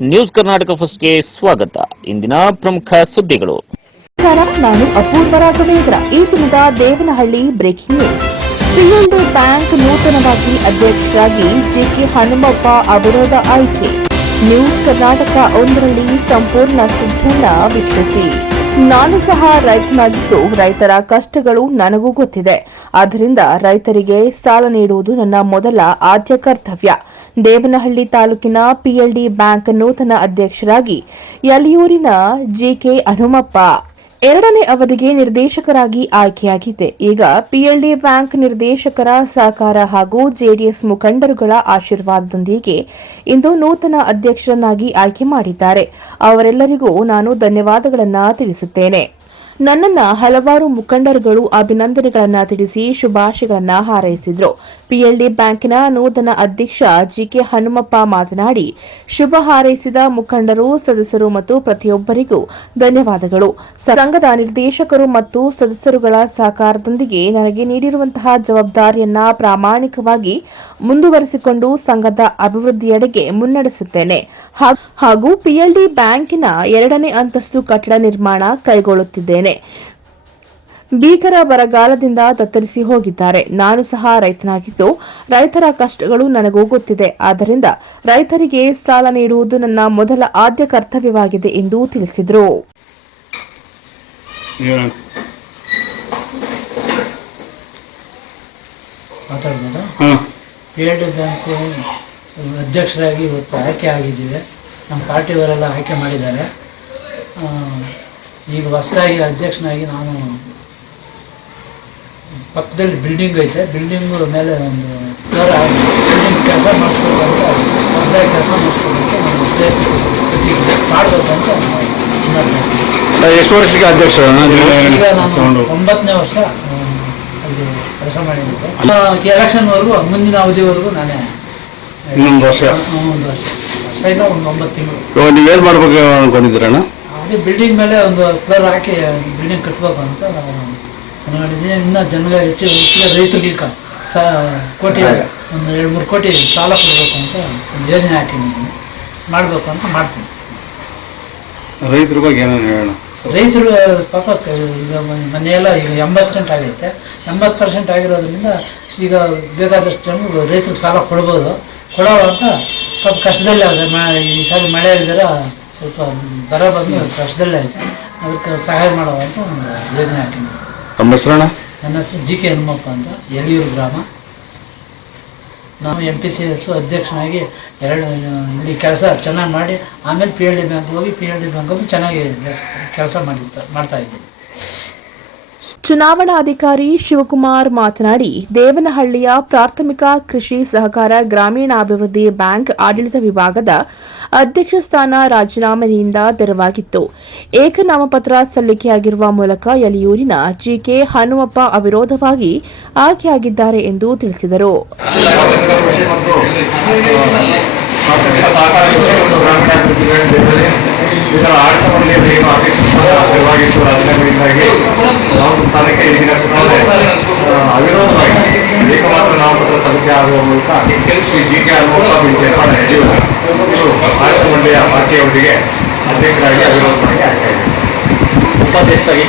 News Karnataka ಫಸ್ಟ್ಗೆ ಸ್ವಾಗತ. ಇಂದಿನ ಪ್ರಮುಖ ಸುದ್ದಿಗಳು. ನಾನು ಅಪೂರ್ವ ರಾಘವೇಂದ್ರ. ಈ ದಿನದ Devanahalli breaking news PLD bank ನೂತನವಾಗಿ ಅಧ್ಯಕ್ಷರಾಗಿ ಜೆಕೆ ಹನುಮಪ್ಪ ಅವಿರೋಧ ಆಯ್ಕೆ. ನ್ಯೂಸ್ ಕರ್ನಾಟಕ ಒಂದರಲ್ಲಿ ಸಂಪೂರ್ಣ ಸುದ್ದಿಯನ್ನ ವೀಕ್ಷಿಸಿ. ನಾನು ಸಹ ರೈತನಾಗಿದ್ದು ರೈತರ ಕಷ್ಟಗಳು ನನಗೂ ಗೊತ್ತಿದೆ. ಆದ್ದರಿಂದ ರೈತರಿಗೆ ಸಾಲ ನೀಡುವುದು ನನ್ನ ಮೊದಲ ಆದ್ಯ ಕರ್ತವ್ಯ. ದೇವನಹಳ್ಳಿ ತಾಲೂಕಿನ ಪಿಎಲ್ಡಿ ಬ್ಯಾಂಕ್ ನೂತನ ಅಧ್ಯಕ್ಷರಾಗಿ ಯಲಿಯೂರಿನ ಜಿಕೆ ಹನುಮಪ್ಪ. ಎರಡನೇ ಅವಧಿಗೆ ನಿರ್ದೇಶಕರಾಗಿ ಆಯ್ಕೆಯಾಗಿದೆ. ಈಗ ಪಿಎಲ್ಡಿ ಬ್ಯಾಂಕ್ ನಿರ್ದೇಶಕರ ಸಹಕಾರ ಹಾಗೂ ಜೆಡಿಎಸ್ ಮುಖಂಡರುಗಳ ಆಶೀರ್ವಾದದೊಂದಿಗೆ ಇಂದು ನೂತನ ಅಧ್ಯಕ್ಷರನ್ನಾಗಿ ಆಯ್ಕೆ ಮಾಡಿದ್ದಾರೆ. ಅವರೆಲ್ಲರಿಗೂ ನಾನು ಧನ್ಯವಾದಗಳನ್ನು ತಿಳಿಸುತ್ತೇನೆ. ನನ್ನನ್ನ ಹಲವಾರು ಮುಖಂಡರುಗಳು ಅಭಿನಂದನೆಗಳನ್ನು ತಿಳಿಸಿ ಶುಭಾಶಯಗಳನ್ನ ಹಾರೈಸಿದ್ರು. ಪಿಎಲ್ಡಿ ಬ್ಯಾಂಕಿನ ನೂತನ ಅಧ್ಯಕ್ಷ ಜಿಕೆ ಹನುಮಪ್ಪ ಮಾತನಾಡಿ, ಶುಭ ಹಾರೈಸಿದ ಮುಖಂಡರು, ಸದಸ್ಯರು ಮತ್ತು ಪ್ರತಿಯೊಬ್ಬರಿಗೂ ಧನ್ಯವಾದಗಳು. ಸಂಘದ ನಿರ್ದೇಶಕರು ಮತ್ತು ಸದಸ್ಯರುಗಳ ಸಹಕಾರದೊಂದಿಗೆ ನನಗೆ ನೀಡಿರುವಂತಹ ಜವಾಬ್ದಾರಿಯನ್ನ ಪ್ರಾಮಾಣಿಕವಾಗಿ ಮುಂದುವರೆಸಿಕೊಂಡು ಸಂಘದ ಅಭಿವೃದ್ಧಿಯೆಡೆಗೆ ಮುನ್ನಡೆಸುತ್ತೇನೆ. ಹಾಗೂ ಪಿಎಲ್ಡಿ ಬ್ಯಾಂಕಿನ ಎರಡನೇ ಅಂತಸ್ತು ಕಟ್ಟಡ ನಿರ್ಮಾಣ ಕೈಗೊಳ್ಳುತ್ತಿದ್ದೇನೆ. ಭೀಕರ ಬರಗಾಲದಿಂದ ತತ್ತರಿಸಿ ಹೋಗಿದ್ದಾರೆ. ನಾನು ಸಹ ರೈತನಾಗಿದ್ದು ರೈತರ ಕಷ್ಟಗಳು ನನಗೂ ಗೊತ್ತಿದೆ. ಆದ್ದರಿಂದ ರೈತರಿಗೆ ಸಾಲ ನೀಡುವುದು ನನ್ನ ಮೊದಲ ಆದ್ಯ ಕರ್ತವ್ಯವಾಗಿದೆ ಎಂದು ತಿಳಿಸಿದರು. ಬ್ಯಾಂಕು ಅಧ್ಯಕ್ಷರಾಗಿ ಇವತ್ತು ಆಯ್ಕೆ ಆಗಿದ್ದೀವಿ. ನಮ್ಮ ಪಾರ್ಟಿಯವರೆಲ್ಲ ಆಯ್ಕೆ ಮಾಡಿದ್ದಾರೆ. ಆ, ಈಗ ಹೊಸದಾಗಿ ಅಧ್ಯಕ್ಷನಾಗಿ ನಾನು ಪಕ್ಕದಲ್ಲಿ ಬಿಲ್ಡಿಂಗ್ ಐತೆ. ಬಿಲ್ಡಿಂಗ್ ಮೇಲೆ ಒಂದು ಫ್ಲೋರ್ ಬಿಲ್ಡಿಂಗ್ ಕೆಲಸ ಮಾಡಿಸ್ಬೇಕು ಅಂತ ಹೊಸದಾಗಿ ಕೆಲಸ ಮಾಡಿಸ್ಬೇಕು ನಾನು ಮಾಡಬೇಕಂತ ಎಷ್ಟು ವರ್ಷಕ್ಕೆ ಅಧ್ಯಕ್ಷ ಈಗ ನಾನು ಒಂಬತ್ತನೇ ವರ್ಷ ಅಲ್ಲಿ ಕೆಲಸ ಮಾಡಿದ್ದೆ ಎಲೆಕ್ಷನ್ವರೆಗೂ ಮುಂದಿನ ಅವಧಿವರೆಗೂ ನಾನೇ ಇನ್ನೊಂದು ವರ್ಷ. ಒಂದು ವರ್ಷ. ವರ್ಷ ಇಲ್ಲ ಒಂದು ಒಂಬತ್ತು ತಿಂಗಳು. ನೀವು ಏನು ಮಾಡ್ಬೇಕು ಅನ್ಕೊಂಡಿದ್ದೀರಣ್ಣ ಅದೇ ಬಿಲ್ಡಿಂಗ್ ಮೇಲೆ ಒಂದು ಫ್ಲೋರ್ ಹಾಕಿ ಬಿಲ್ಡಿಂಗ್ ಕಟ್ಟಬೇಕು ಅಂತ ನಾವು ಅನ್ಕೊಂಡಿದ್ದೀನಿ ಇನ್ನೂ ಜನಗಳ ಹೆಚ್ಚು ಹೆಚ್ಚಿಗೆ ರೈತರಿಗೆ ಸಾ ಕೋಟಿ ಒಂದು ಎರಡು ಮೂರು ಕೋಟಿ ಸಾಲ ಕೊಡಬೇಕು ಅಂತ ಒಂದು ಯೋಜನೆ ಹಾಕಿದ್ದೀನಿ ಮಾಡಬೇಕು ಅಂತ ಮಾಡ್ತೀನಿ ರೈತರ ಬಗ್ಗೆ ಏನೇನು ಹೇಳೋಣ? ರೈತರು ಪಾಪ ಈಗ ಮನೆಯೆಲ್ಲ ಈಗ ಎಂಬತ್ತು ಪರ್ಸೆಂಟ್ ಆಗೈತೆ ಎಂಬತ್ತು ಪರ್ಸೆಂಟ್ ಆಗಿರೋದ್ರಿಂದ ಈಗ ಬೇಕಾದಷ್ಟು ಜನರು ರೈತರಿಗೆ ಸಾಲ ಕೊಡ್ಬೋದು. ಕೊಡೋ ಅಂತ ಪಾಪ ಕಷ್ಟದಲ್ಲೇ ಆದರೆ ಮ ಈ ಸಾರಿ ಮಳೆ ಇಲ್ದಿರ ಸ್ವಲ್ಪ ಬರ ಬಂದು ಕಷ್ಟದಲ್ಲೇ ಐತೆ ಅದಕ್ಕೆ ಸಹಾಯ ಮಾಡುವ ಅಂತ ಒಂದು ಯೋಜನೆ ಹಾಕಿದ್ವಿ. ತಮ್ಮ ಹೆಸರಣ್ಣ ನನ್ನ ಹೆಸರು ಜಿ ಕೆ ಹನುಮಪ್ಪ ಅಂತ ಯಲಿಯೂರು ಗ್ರಾಮ. ನಾನು ಎಂ ಪಿ ಸಿ ಎಸ್ ಅಧ್ಯಕ್ಷನಾಗಿ ಎರಡು ಇಲ್ಲಿ ಕೆಲಸ ಚೆನ್ನಾಗಿ ಮಾಡಿ ಆಮೇಲೆ ಪಿ ಎಲ್ ಡಿ ಬ್ಯಾಂಕ್ ಹೋಗಿ ಪಿ ಎಲ್ ಡಿ ಬ್ಯಾಂಕಲ್ಲಿ ಚೆನ್ನಾಗಿ ಕೆಲಸ ಮಾಡಿದ್ದ ಮಾಡ್ತಾ ಇದ್ದೀನಿ ಚುನಾವಣಾಧಿಕಾರಿ ಶಿವಕುಮಾರ್ ಮಾತನಾಡಿ, ದೇವನಹಳ್ಳಿಯ ಪ್ರಾಥಮಿಕ ಕೃಷಿ ಸಹಕಾರ ಗ್ರಾಮೀಣಾಭಿವೃದ್ಧಿ ಬ್ಯಾಂಕ್ ಆಡಳಿತ ವಿಭಾಗದ ಅಧ್ಯಕ್ಷ ಸ್ಥಾನ ರಾಜೀನಾಮೆಯಿಂದ ತೆರವಾಗಿತ್ತು. ಏಕನಾಮಪತ್ರ ಸಲ್ಲಿಕೆಯಾಗಿರುವ ಮೂಲಕ ಯಲಿಯೂರಿನ ಜಿಕೆ ಹನುಮಪ್ಪ ಅವಿರೋಧವಾಗಿ ಆಯ್ಕೆಯಾಗಿದ್ದಾರೆ ಎಂದು ತಿಳಿಸಿದರು. ನಾವು ಸ್ಥಾನಕ್ಕೆ ಈಗಿನ ಚುನಾವಣೆ ಅವಿರೋಧವಾಗಿ ಏಕಮಾತ್ರ ನಾಮಪತ್ರ ಸಲ್ಲಿಕೆ ಆಗುವ ಮೂಲಕ ಶ್ರೀ ಜಿ ಕೆ ಹನುಮಪ್ಪ ಯಡಿಯೂರು ಇವರು ಭಾರತ ಮಂಡಳಿಯ ಪಾರ್ಟಿಯವರಿಗೆ ಅಧ್ಯಕ್ಷರಾಗಿ ಅವಿರೋಧವಾಗಿ ಆಯ್ಕೆಯಾಗಿದೆ ಉಪಾಧ್ಯಕ್ಷರಾಗಿ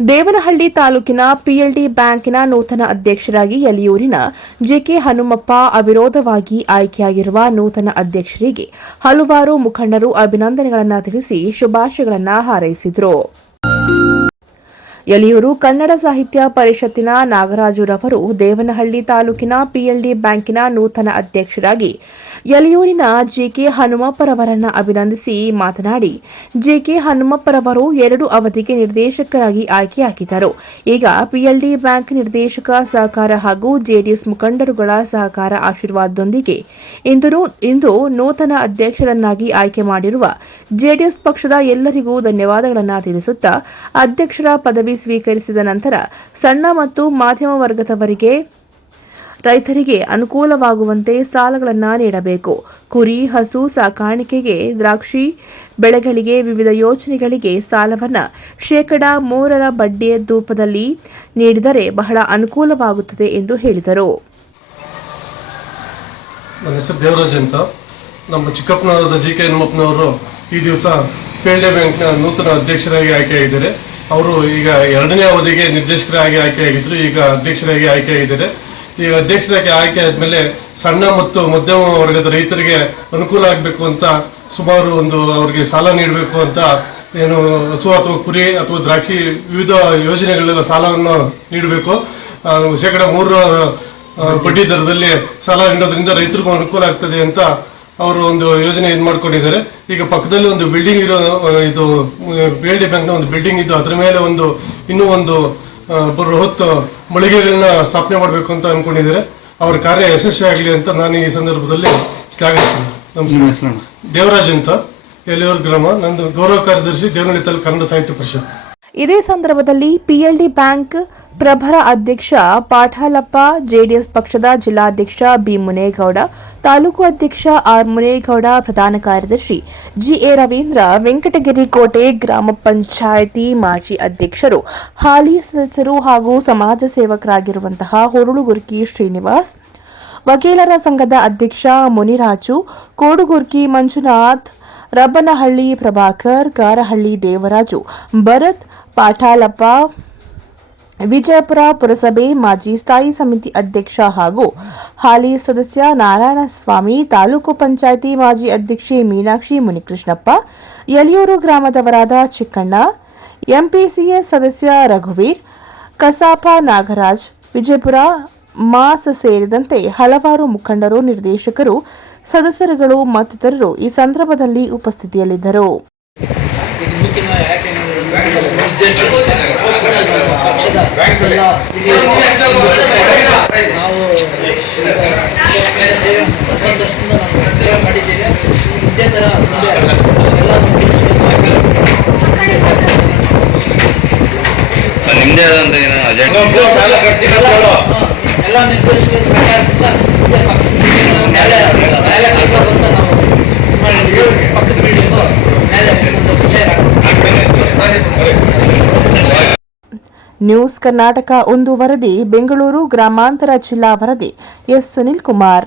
ದೇವನಹಳ್ಳಿ ತಾಲೂಕಿನ ಪಿಎಲ್ಡಿ ಬ್ಯಾಂಕಿನ ನೂತನ ಅಧ್ಯಕ್ಷರಾಗಿ ಯಲಿಯೂರಿನ ಜೆಕೆ ಹನುಮಪ್ಪ ಅವಿರೋಧವಾಗಿ ಆಯ್ಕೆಯಾಗಿರುವ ನೂತನ ಅಧ್ಯಕ್ಷರಿಗೆ ಹಲವಾರು ಮುಖಂಡರು ಅಭಿನಂದನೆಗಳನ್ನು ತಿಳಿಸಿ ಶುಭಾಶಯಗಳನ್ನು ಹಾರೈಸಿದರು. ಯಲಿಯೂರು ಕನ್ನಡ ಸಾಹಿತ್ಯ ಪರಿಷತ್ತಿನ ನಾಗರಾಜುರವರು ದೇವನಹಳ್ಳಿ ತಾಲೂಕಿನ ಪಿಎಲ್ಡಿ ಬ್ಯಾಂಕಿನ ನೂತನ ಅಧ್ಯಕ್ಷರಾಗಿ ಯಲಿಯೂರಿನ ಜಿಕೆ ಹನುಮಪ್ಪರವರನ್ನ ಅಭಿನಂದಿಸಿ ಮಾತನಾಡಿ, ಜಿಕೆ ಹನುಮಪ್ಪರವರು ಎರಡು ಅವಧಿಗೆ ನಿರ್ದೇಶಕರಾಗಿ ಆಯ್ಕೆಯಾಗಿದ್ದರು. ಈಗ ಪಿಎಲ್ಡಿ ಬ್ಯಾಂಕ್ ನಿರ್ದೇಶಕ ಸಹಕಾರ ಹಾಗೂ ಜೆಡಿಎಸ್ ಮುಖಂಡರುಗಳ ಸಹಕಾರ ಆಶೀರ್ವಾದದೊಂದಿಗೆ ಇಂದು ನೂತನ ಅಧ್ಯಕ್ಷರನ್ನಾಗಿ ಆಯ್ಕೆ ಮಾಡಿರುವ ಜೆಡಿಎಸ್ ಪಕ್ಷದ ಎಲ್ಲರಿಗೂ ಧನ್ಯವಾದಗಳನ್ನು ತಿಳಿಸುತ್ತಾ, ಅಧ್ಯಕ್ಷರ ಪದವಿ ಸ್ವೀಕರಿಸಿದ ನಂತರ ಸಣ್ಣ ಮತ್ತು ಮಾಧ್ಯಮ ವರ್ಗದವರಿಗೆ ರೈತರಿಗೆ ಅನುಕೂಲವಾಗುವಂತೆ ಸಾಲಗಳನ್ನು ನೀಡಬೇಕು. ಕುರಿ, ಹಸು, ಸಾಕಾಣಿಕೆಗೆ ದ್ರಾಕ್ಷಿ ಬೆಳೆಗಳಿಗೆ ವಿವಿಧ ಯೋಜನೆಗಳಿಗೆ ಸಾಲವನ್ನು ಶೇಕಡ ಮೂರರ ಬಡ್ಡಿಯ ರೂಪದಲ್ಲಿ ನೀಡಿದರೆ ಬಹಳ ಅನುಕೂಲವಾಗುತ್ತದೆ ಎಂದು ಹೇಳಿದರು. ನನ್ನ ಹೆಸರು ನಮ್ಮ ಚಿಕ್ಕಪ್ಪನವರಾದ ಜಿ ಈ ದಿವಸ ಪೇಲ್ಡೆ ಬ್ಯಾಂಕ್ನ ನೂತನ ಅಧ್ಯಕ್ಷರಾಗಿ ಆಯ್ಕೆಯಾಗಿದ್ದಾರೆ ಅವರು ಈಗ ಎರಡನೇ ಅವಧಿಗೆ ನಿರ್ದೇಶಕರಾಗಿ ಆಯ್ಕೆಯಾಗಿದ್ದರು ಈಗ ಅಧ್ಯಕ್ಷರಾಗಿ ಆಯ್ಕೆಯಾಗಿದ್ದಾರೆ ಈಗ ಅಧ್ಯಕ್ಷರಾಗಿ ಆಯ್ಕೆ ಆದಮೇಲೆ ಸಣ್ಣ ಮತ್ತು ಮಧ್ಯಮ ವರ್ಗದ ರೈತರಿಗೆ ಅನುಕೂಲ ಆಗಬೇಕು ಅಂತ ಸುಮಾರು ಒಂದು ಅವರಿಗೆ ಸಾಲ ನೀಡಬೇಕು ಅಂತ ಏನು ಹಸು ಅಥವಾ ಕುರಿ ಅಥವಾ ದ್ರಾಕ್ಷಿ ವಿವಿಧ ಯೋಜನೆಗಳೆಲ್ಲ ಸಾಲವನ್ನು ನೀಡಬೇಕು. ಶೇಕಡ ಮೂರರ ಆ, ಬಡ್ಡಿ ದರದಲ್ಲಿ ಸಾಲ ನೀಡೋದ್ರಿಂದ ರೈತರಿಗೂ ಅನುಕೂಲ ಆಗ್ತದೆ ಅಂತ ಅವರು ಒಂದು ಯೋಜನೆ ಇದು ಮಾಡ್ಕೊಂಡಿದ್ದಾರೆ. ಈಗ ಪಕ್ಕದಲ್ಲಿ ಒಂದು ಬಿಲ್ಡಿಂಗ್ ಇರೋ ಇದು ಬಿ ಎಲ್ ಡಿ ಬ್ಯಾಂಕ್ನ ಒಂದು ಬಿಲ್ಡಿಂಗ್ ಇದ್ದು ಅದರ ಮೇಲೆ ಒಂದು ಇನ್ನೂ ಒಂದು ಬೃಹತ್ ಮಳಿಗೆಗಳನ್ನ ಸ್ಥಾಪನೆ ಮಾಡಬೇಕು ಅಂತ ಅನ್ಕೊಂಡಿದ್ದಾರೆ. ಅವರ ಕಾರ್ಯ ಯಶಸ್ವಿ ಆಗಲಿ ಅಂತ ನಾನು ಈ ಸಂದರ್ಭದಲ್ಲಿ ಶ್ಲಾಘಿಸ್ತೀನಿ. ನಮಸ್ಕಾರ. ದೇವರಾಜ್ ಅಂತ ಎಲ್ಲಿಯೂರು ಗ್ರಾಮ. ನಂದು ಗೌರವ ಕಾರ್ಯದರ್ಶಿ ದೇವನಹಳ್ಳಿ ತಾಲೂಕು ಕನ್ನಡ ಸಾಹಿತ್ಯ ಪರಿಷತ್. ಇದೇ ಸಂದರ್ಭದಲ್ಲಿ ಪಿಎಲ್ಡಿ ಬ್ಯಾಂಕ್ ಪ್ರಭರ ಅಧ್ಯಕ್ಷ ಪಾಠಾಲಪ್ಪ, ಜೆಡಿಎಸ್ ಪಕ್ಷದ ಜಿಲ್ಲಾಧ್ಯಕ್ಷ ಬಿ ಮುನೇಗೌಡ ತಾಲೂಕು ಅಧ್ಯಕ್ಷ ಆರ್ ಮುನೇಗೌಡ ಪ್ರಧಾನ ಕಾರ್ಯದರ್ಶಿ ಜಿಎ ರವೀಂದ್ರ ವೆಂಕಟಗಿರಿ ಕೋಟೆ ಗ್ರಾಮ ಪಂಚಾಯಿತಿ ಮಾಜಿ ಅಧ್ಯಕ್ಷರು, ಹಾಲಿ ಸದಸ್ಯರು ಹಾಗೂ ಸಮಾಜ ಸೇವಕರಾಗಿರುವಂತಹ ಹುರುಳುಗುರ್ಕಿ ಶ್ರೀನಿವಾಸ್, ವಕೀಲರ ಸಂಘದ ಅಧ್ಯಕ್ಷ ಮುನಿರಾಜು, ಕೋಡುಗುರ್ಕಿ ಮಂಜುನಾಥ್ ರಬ್ಬನಹಳ್ಳಿ ಪ್ರಭಾಕರ್, ಕಾರಹಳ್ಳಿ ದೇವರಾಜು, ಭರತ್ ಪಾಠಾಲಪ್ಪ, ವಿಜಯಪುರ ಪುರಸಭೆ ಮಾಜಿ ಸ್ಥಾಯಿ ಸಮಿತಿ ಅಧ್ಯಕ್ಷ ಹಾಗೂ ಹಾಲಿ ಸದಸ್ಯ ನಾರಾಯಣಸ್ವಾಮಿ, ತಾಲೂಕು ಪಂಚಾಯಿತಿ ಮಾಜಿ ಅಧ್ಯಕ್ಷೆ ಮೀನಾಕ್ಷಿ ಮುನಿಕೃಷ್ಣಪ್ಪ ಯಲಿಯೂರು ಗ್ರಾಮದವರಾದ ಚಿಕ್ಕಣ್ಣ ಎಂಪಿಸಿಎಸ್ ಸದಸ್ಯ ರಘುವೀರ್, ಕಸಾಪ ನಾಗರಾಜ್, ವಿಜಯಪುರ ಮಾಸ್ ಸೇರಿದಂತೆ ಹಲವಾರು ಮುಖಂಡರು, ನಿರ್ದೇಶಕರು, ಸದಸ್ಯರುಗಳು ಮತ್ತಿತರರು ಈ ಸಂದರ್ಭದಲ್ಲಿ ಉಪಸ್ಥಿತಿಯಲ್ಲಿದ್ದರು ಈಗ ನೂತನ ಆಯ್ಕೆ ಮಾಡಿರೋ ನಿರ್ದೇಶಕ ಪಕ್ಷದ ನಾವು ಸೇವೆ ಮಾಡಿದ್ದೇವೆ ಇದೇ ಥರ ನಿಮ್ದೇ ಆದಂತ ಏನೋ ಅಜೆಂಡಾ ಎಲ್ಲ ನಿರ್ದೇಶಕರ ಸರ್ಕಾರದಿಂದ ಮೇಲೆ ಮೇಲೆ ನ್ಯಾಯ ನ್ಯಾಯ ಅಂತ ನಾವು ಪಕ್ಕದ ಬಿಲ್ಡಿಂಗು ನ್ಯಾಯ ಒಂದು ವಿಷಯ ನ್ಯೂಸ್ ಕರ್ನಾಟಕ ಒಂದು ವರದಿ ಬೆಂಗಳೂರು ಗ್ರಾಮಾಂತರ ಜಿಲ್ಲಾ ವರದಿ. ಎಸ್ ಸುನಿಲ್ ಕುಮಾರ್.